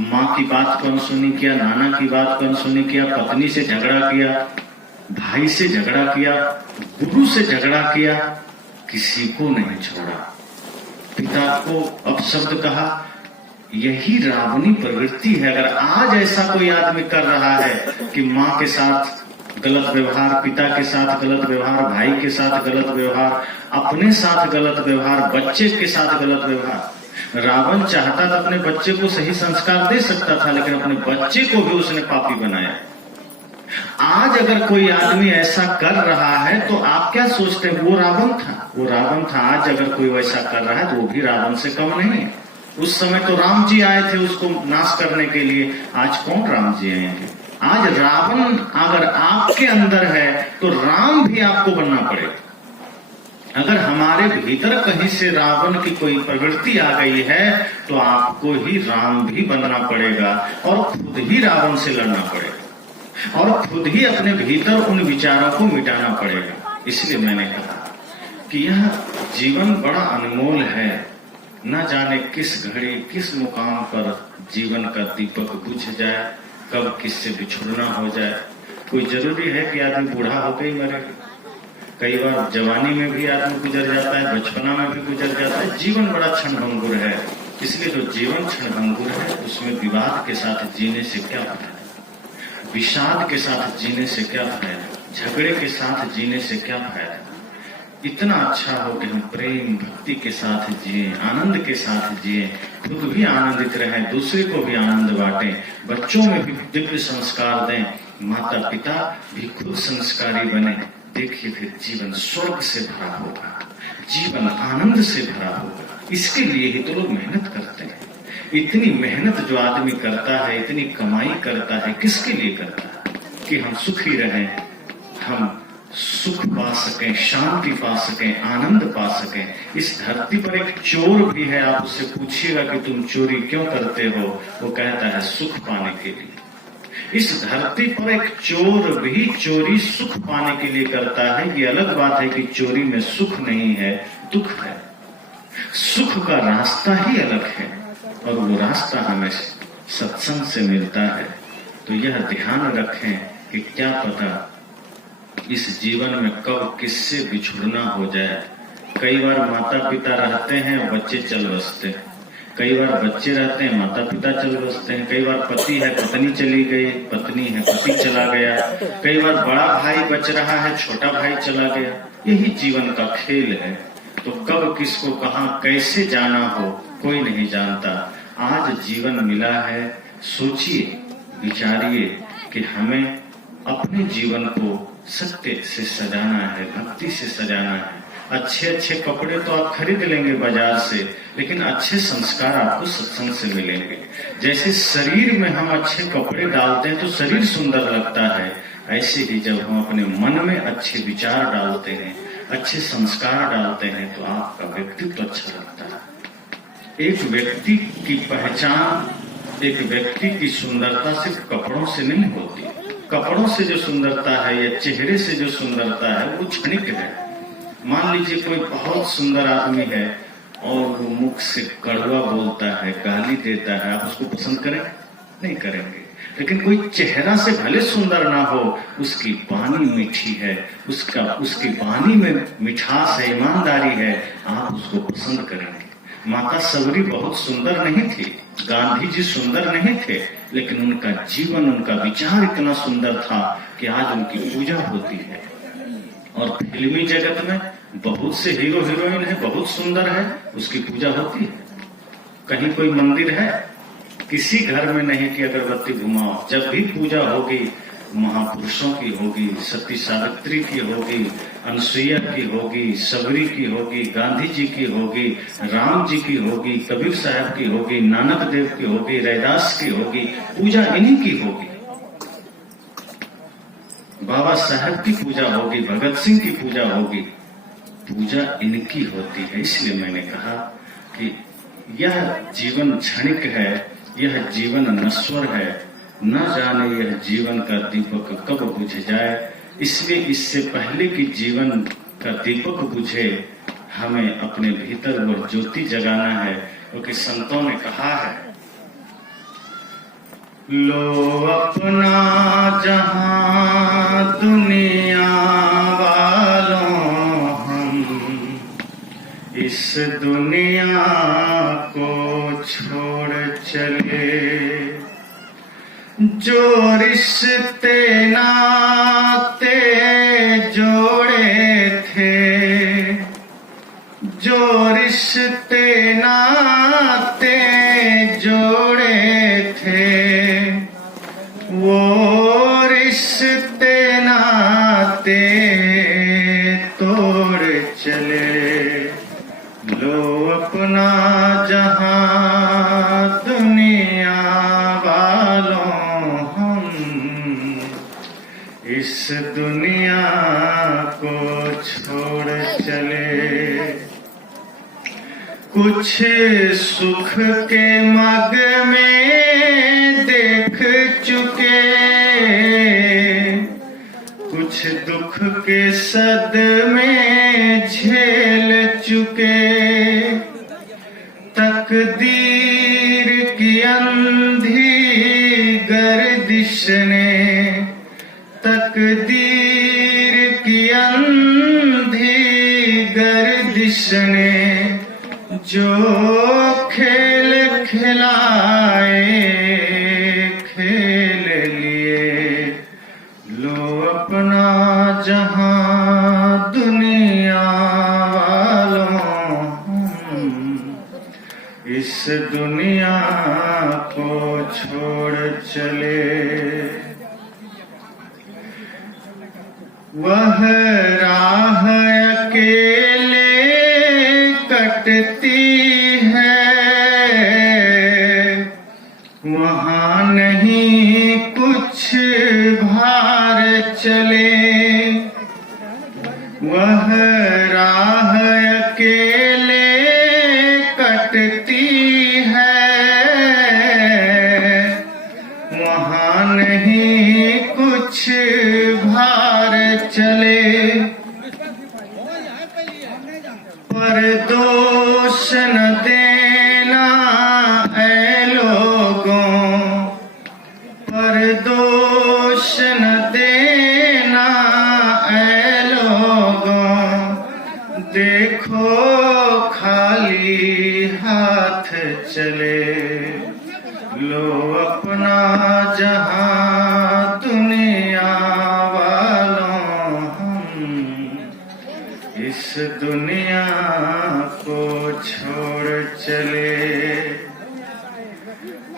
माँ की बात को अनसुनी किया, नाना की बात को अनसुनी किया, पत्नी से झगड़ा किया, भाई से झगड़ा किया, गुरु से झगड़ा किया, किसी को नहीं छोड़ा। पिता को अपशब्द कहा। यही रावणी प्रवृत्ति है। अगर आज ऐसा कोई आदमी कर रहा है कि माँ के साथ गलत व्यवहार, पिता के साथ गलत व्यवहार, भाई के साथ गलत व्यवहार, अपने साथ गलत व्यवहार, बच्चे के साथ गलत व्यवहार। रावण चाहता था अपने बच्चे को सही संस्कार दे सकता था, लेकिन अपने बच्चे को भी उसने पापी बनाया। आज अगर कोई आदमी ऐसा कर रहा है तो आप क्या सोचते हैं? वो रावण था, वो रावण था। आज अगर कोई वैसा कर रहा है तो वो भी रावण से कम नहीं है। उस समय तो राम जी आए थे उसको नाश करने के लिए, आज कौन राम जी आए थे? आज रावण अगर आपके अंदर है तो राम भी आपको बनना पड़ेगा। अगर हमारे भीतर कहीं से रावण की कोई प्रवृत्ति आ गई है तो आपको ही राम भी बनना पड़ेगा और खुद ही रावण से लड़ना पड़ेगा और खुद ही अपने भीतर उन विचारों को मिटाना पड़ेगा। इसलिए मैंने कहा कि यह जीवन बड़ा अनमोल है। न जाने किस घड़ी किस मुकाम पर जीवन का दीपक बुझ जाए, कब किससे बिछुड़ना हो जाए। कोई जरूरी है कि आदमी बूढ़ा होकर ही मरे। कई बार जवानी में भी आदमी गुजर जाता है, बचपना में भी गुजर जाता है। जीवन बड़ा क्षणभंगुर है। इसलिए जो जीवन क्षणभंगुर है उसमें विवाद के साथ जीने से क्या फायदा, विषाद के साथ जीने से क्या फायदा, झगड़े के साथ जीने से क्या फायदा। इतना अच्छा हो कि हम प्रेम भक्ति के साथ जिए, आनंद के साथ जिए, खुद भी आनंदित रहें, दूसरे को भी आनंद बांटें, बच्चों में भी दिव्य संस्कार दें, माता पिता भी खुद संस्कारी बने। देखिए फिर जीवन स्वर्ग से भरा होगा, जीवन आनंद से भरा होगा। इसके लिए ही तो लोग मेहनत करते हैं। इतनी मेहनत जो आदमी करता है, इतनी कमाई करता है, किसके लिए करता है? कि हम सुखी रहें, हम सुख पा सकें, शांति पा सकें, आनंद पा सकें। इस धरती पर एक चोर भी है, आप उससे पूछिएगा कि तुम चोरी क्यों करते हो, वो कहता है सुख पाने के लिए। इस धरती पर एक चोर भी चोरी सुख पाने के लिए करता है। ये अलग बात है कि चोरी में सुख नहीं है, दुख है। सुख का रास्ता ही अलग है और वो रास्ता हमें सत्संग से मिलता है। तो यह ध्यान रखें कि क्या पता इस जीवन में कब किससे बिछुड़ना हो जाए। कई बार माता पिता रहते हैं, बच्चे चल बसते हैं। कई बार बच्चे रहते हैं, माता पिता चल बसते हैं। कई बार पति है, पत्नी चली गई, पत्नी है, पति चला गया। कई बार बड़ा भाई बच रहा है, छोटा भाई चला गया। यही जीवन का खेल है। तो कब किसको कहाँ कैसे जाना हो कोई नहीं जानता। आज जीवन मिला है, सोचिए, विचारिए कि हमें अपने जीवन को सत्य से सजाना है, भक्ति से सजाना है। अच्छे अच्छे कपड़े तो आप खरीद लेंगे बाजार से, लेकिन अच्छे संस्कार आपको सत्संग से मिलेंगे। जैसे शरीर में हम अच्छे कपड़े डालते हैं तो शरीर सुंदर लगता है, ऐसे ही जब हम अपने मन में अच्छे विचार डालते हैं, अच्छे संस्कार डालते हैं तो आपका व्यक्तित्व अच्छा लगता है। एक व्यक्ति की पहचान, एक व्यक्ति की सुंदरता सिर्फ कपड़ों से नहीं होती। कपड़ों से जो सुंदरता है या चेहरे से जो सुंदरता है वो क्षणिक है। मान लीजिए कोई बहुत सुंदर आदमी है और वो मुख से कड़वा बोलता है, गाली देता है, आप उसको पसंद करें? नहीं करेंगे। लेकिन कोई चेहरा से भले सुंदर ना हो, उसकी वाणी मीठी है, उसकी वाणी में मिठास है, ईमानदारी है, आप उसको पसंद करेंगे। माता सबरी बहुत सुंदर नहीं थी, गांधी जी सुंदर नहीं थे, लेकिन उनका जीवन, उनका विचार इतना सुंदर था कि आज उनकी पूजा होती है। और फिल्मी जगत में बहुत से हीरो हीरोइन है, बहुत सुंदर है, उसकी पूजा होती है। कहीं कोई मंदिर है, किसी घर में नहीं कि अगरबत्ती घुमाओ। जब भी पूजा होगी महापुरुषों की होगी, सती सावित्री की होगी, अनसुईया की होगी, सबरी की होगी, गांधी जी की होगी, राम जी की होगी, कबीर साहब की होगी, नानक देव की होगी, रैदास की होगी। पूजा इन्हीं की होगी। बाबा साहब की पूजा होगी, भगत सिंह की पूजा होगी। पूजा इनकी होती है। इसलिए मैंने कहा कि यह जीवन क्षणिक है, यह जीवन नश्वर है। न जाने यह जीवन का दीपक कब बुझ जाए। इसलिए इससे पहले कि जीवन का दीपक बुझे, हमें अपने भीतर वह ज्योति जगाना है। क्योंकि संतों ने कहा है लो अपना जहां दुनिया वालों, हम इस दुनिया को छोड़ चले। जो रिश्ते नाते जोड़े थे, जो रिश्ते नाते जोड़े थे, वो रिश्ते नाते तोड़ चले। लो अपना जहां दुनिया वालों, हम इस दुनिया को छोड़ चले। कुछ सुख के मग में देख चुके, कुछ दुख के सदमे झेल चुके। तकदीर की अंधी गर्दिश ने, तकदीर की अंधी गर्दिश ने जो खेल खिलाए खेल लिए। लो अपना जहां दुनिया वालों, हम इस दुनिया को छोड़ चले। वह राह अकेले कटती है, वहां नहीं कुछ भार चले। वह राह अकेले कटती है, वहां नहीं कुछ भार चले। पर दोष न देना ऐ लोगों, पर दोष न देना ऐ लोगों। देखो खाली हाथ चले। लो अपना जहां दुनिया वालों, हम इस दुनिया को छोड़ चले।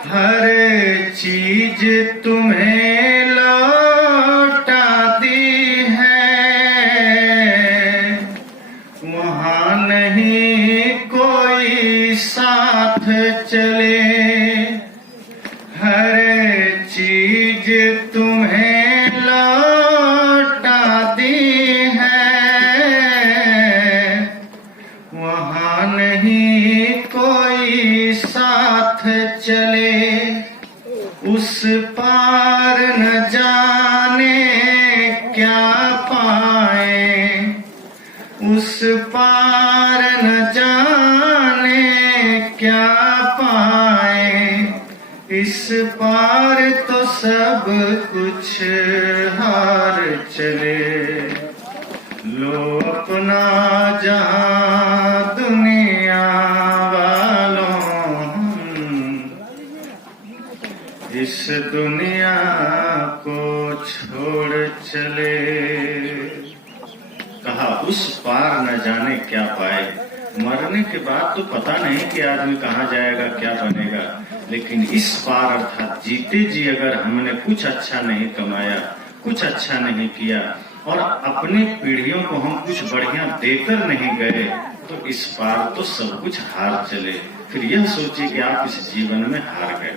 हर चीज तुम्हें लौटा दी है, वहां नहीं कोई साथ चले। हर चीज तुम्हें लौटा दी है, वहां नहीं कोई साथ चले। उस पार न जाने क्या पाए, उस पार न जाने क्या पाए। इस पार तो सब कुछ हार चले। लो अपना जहां दुनिया वालों, हम इस दुनिया को छोड़ चले। कहा उस पार न जाने क्या पाए। मरने के बाद तो पता नहीं कि आदमी कहाँ जाएगा, क्या बनेगा, लेकिन इस पार अर्थात जीते जी अगर हमने कुछ अच्छा नहीं कमाया, कुछ अच्छा नहीं किया और अपनी पीढ़ियों को हम कुछ बढ़िया देकर नहीं गए, तो इस पार तो सब कुछ हार चले। फिर यह सोचिए कि आप इस जीवन में हार गए।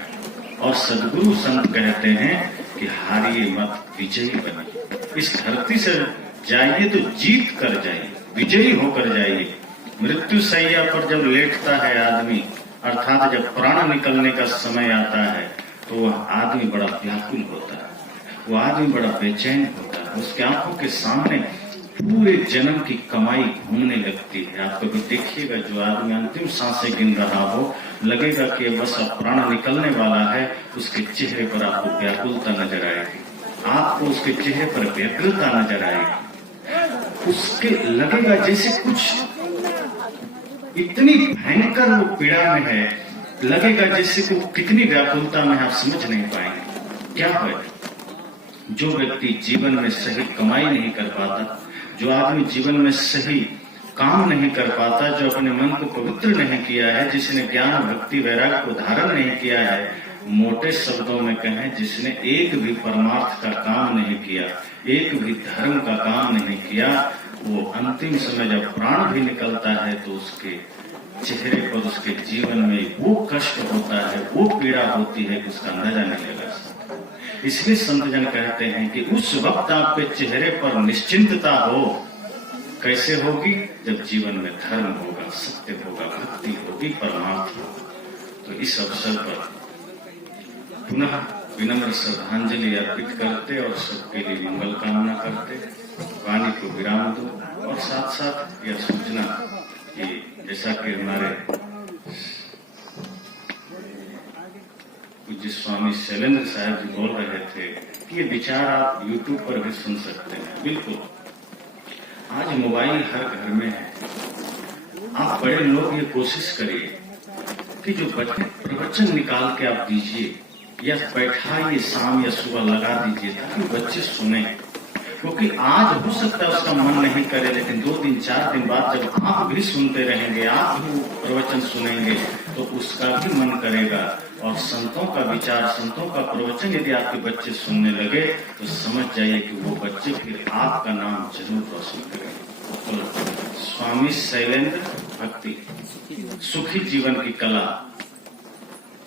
और सदगुरु संत कहते हैं कि हारिए मत, विजयी बनिए। इस धरती से जाइए तो जीत कर जाइए, विजयी होकर जाइए। मृत्यु शैया पर जब लेटता है आदमी, अर्थात जब प्राण निकलने का समय आता है, तो वह आदमी बड़ा व्याकुल होता है, वो आदमी बड़ा बेचैन होता है। उसके आंखों के सामने पूरे जन्म की कमाई घूमने लगती है। आप कभी देखिएगा, जो आदमी अंतिम सांसें गिन रहा हो, लगेगा कि बस अब प्राण निकलने वाला है, उसके चेहरे पर आपको व्याकुलता नजर आएगी, आपको उसके चेहरे पर व्यग्रता नजर आएगी, उसके लगेगा जैसे कुछ इतनी भयंकर वो पीड़ा में है, लगेगा जैसे को कितनी व्याकुलता में, आप समझ नहीं पाएंगे क्या है। जो व्यक्ति जीवन में सही कमाई नहीं कर पाता, जो आदमी जीवन में सही काम नहीं कर पाता, जो अपने मन को पवित्र नहीं किया है, जिसने ज्ञान भक्ति वैराग्य को धारण नहीं किया है, मोटे शब्दों में कहें जिसने एक भी परमार्थ का काम नहीं किया, एक भी धर्म का काम नहीं किया, वो अंतिम समय जब प्राण भी निकलता है तो उसके चेहरे पर, उसके जीवन में वो कष्ट होता है, वो पीड़ा होती है कि उसका अंदाजा नहीं लगा सकता। इसलिए संत जन कहते हैं कि उस वक्त आपके चेहरे पर निश्चिंतता हो, कैसे होगी? जब जीवन में धर्म होगा, सत्य होगा, भक्ति होगी, परमार्थ होगा। तो इस अवसर पर पुनः विनम्र श्रद्धांजलि अर्पित करते और सबके लिए मंगल कामना करते वाणी को विराम दो, और साथ साथ यह सूचना कि जैसा कि हमारे पूज्य स्वामी शैलेंद्र साहब जी बोल रहे थे कि ये विचार आप YouTube पर भी सुन सकते हैं। बिल्कुल, आज मोबाइल हर घर में है। आप बड़े लोग ये कोशिश करिए कि जो बच्चे प्रवचन निकाल के आप दीजिए या बैठाइए, शाम या सुबह लगा दीजिए ताकि बच्चे सुने, क्योंकि आज हो सकता है उसका मन नहीं करे, लेकिन 2 दिन 4 दिन बाद जब आप भी सुनते रहेंगे, आप भी प्रवचन सुनेंगे, तो उसका भी मन करेगा। और संतों का विचार, संतों का प्रवचन यदि आपके बच्चे सुनने लगे तो समझ जाइए कि वो बच्चे फिर आपका नाम जरूर रोशन करेंगे। तो स्वामी शैलेंद्र भक्ति सुखी जीवन की कला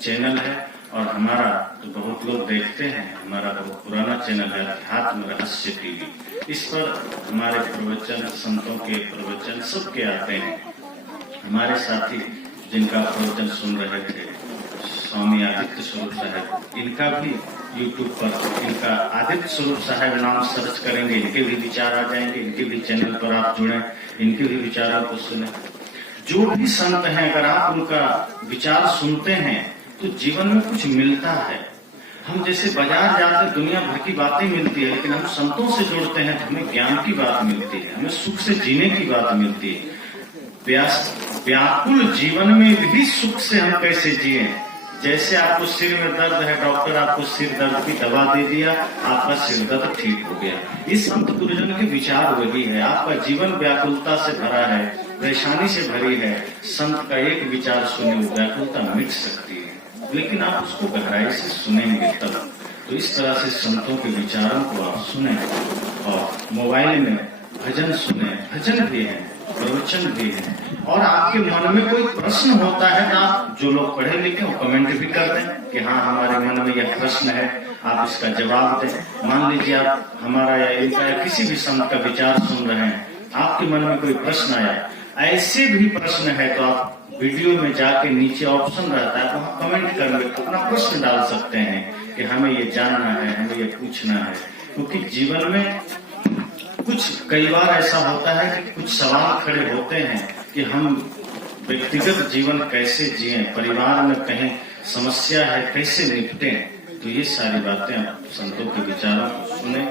चैनल है, और हमारा तो बहुत लोग देखते हैं, हमारा बहुत पुराना चैनल है अध्यात्म रहस्य टीवी। इस पर हमारे प्रवचन, संतों के प्रवचन सबके आते हैं। हमारे साथी जिनका प्रवचन सुन रहे थे, स्वामी आदित्य स्वरूप साहब, इनका भी YouTube पर, इनका आदित्य स्वरूप साहब नाम सर्च करेंगे, इनके भी विचार आ जाएंगे। इनके भी चैनल पर आप जुड़े, इनके भी विचारों को सुने। जो भी संत हैं, अगर आप उनका विचार सुनते हैं तो जीवन में कुछ मिलता है। हम जैसे बाजार जाते दुनिया भर की बातें मिलती है, लेकिन हम संतों से जुड़ते हैं तो हमें ज्ञान की बात मिलती है, हमें सुख से जीने की बात मिलती है। व्याकुल जीवन में भी सुख से हम कैसे जिए। जैसे आपको सिर में दर्द है, डॉक्टर आपको सिर दर्द की दवा दे दिया, आपका सिर दर्द ठीक हो गया। इस संत गुरुजन के विचार वही है। आपका जीवन व्याकुलता से भरा है, परेशानी से भरी है, संत का एक विचार सुने, व्याकुलता मिट सकती है, लेकिन आप उसको गहराई से सुनेंगे तब। तो इस तरह से संतों के विचारों को आप सुने, और मोबाइल में भजन सुने, भजन भी है, प्रवचन भी है। और आपके मन में कोई प्रश्न होता है तो आप, जो लोग पढ़े लिखे वो कमेंट भी कर दें कि हाँ हमारे मन में यह प्रश्न है, आप इसका जवाब दें। मान लीजिए आप हमारा या इनका या किसी भी संत का विचार सुन रहे हैं, आपके मन में कोई प्रश्न आया, ऐसे भी प्रश्न है तो आप वीडियो में जाके नीचे ऑप्शन रहता है, वहाँ कमेंट करके अपना प्रश्न डाल सकते हैं कि हमें ये जानना है, हमें ये पूछना है। क्योंकि जीवन में कुछ कई बार ऐसा होता है कि कुछ सवाल खड़े होते हैं कि हम व्यक्तिगत जीवन कैसे जिएं, परिवार में कहीं समस्या है कैसे निपटें। तो ये सारी बातें आप संतों के विचारों को सुने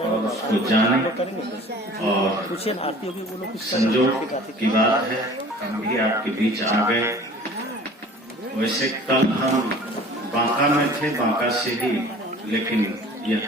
और उसको जाने, और संजोग की बात है हम भी आपके बीच आ गए। वैसे कल हम बांका में थे, बांका से ही, लेकिन यह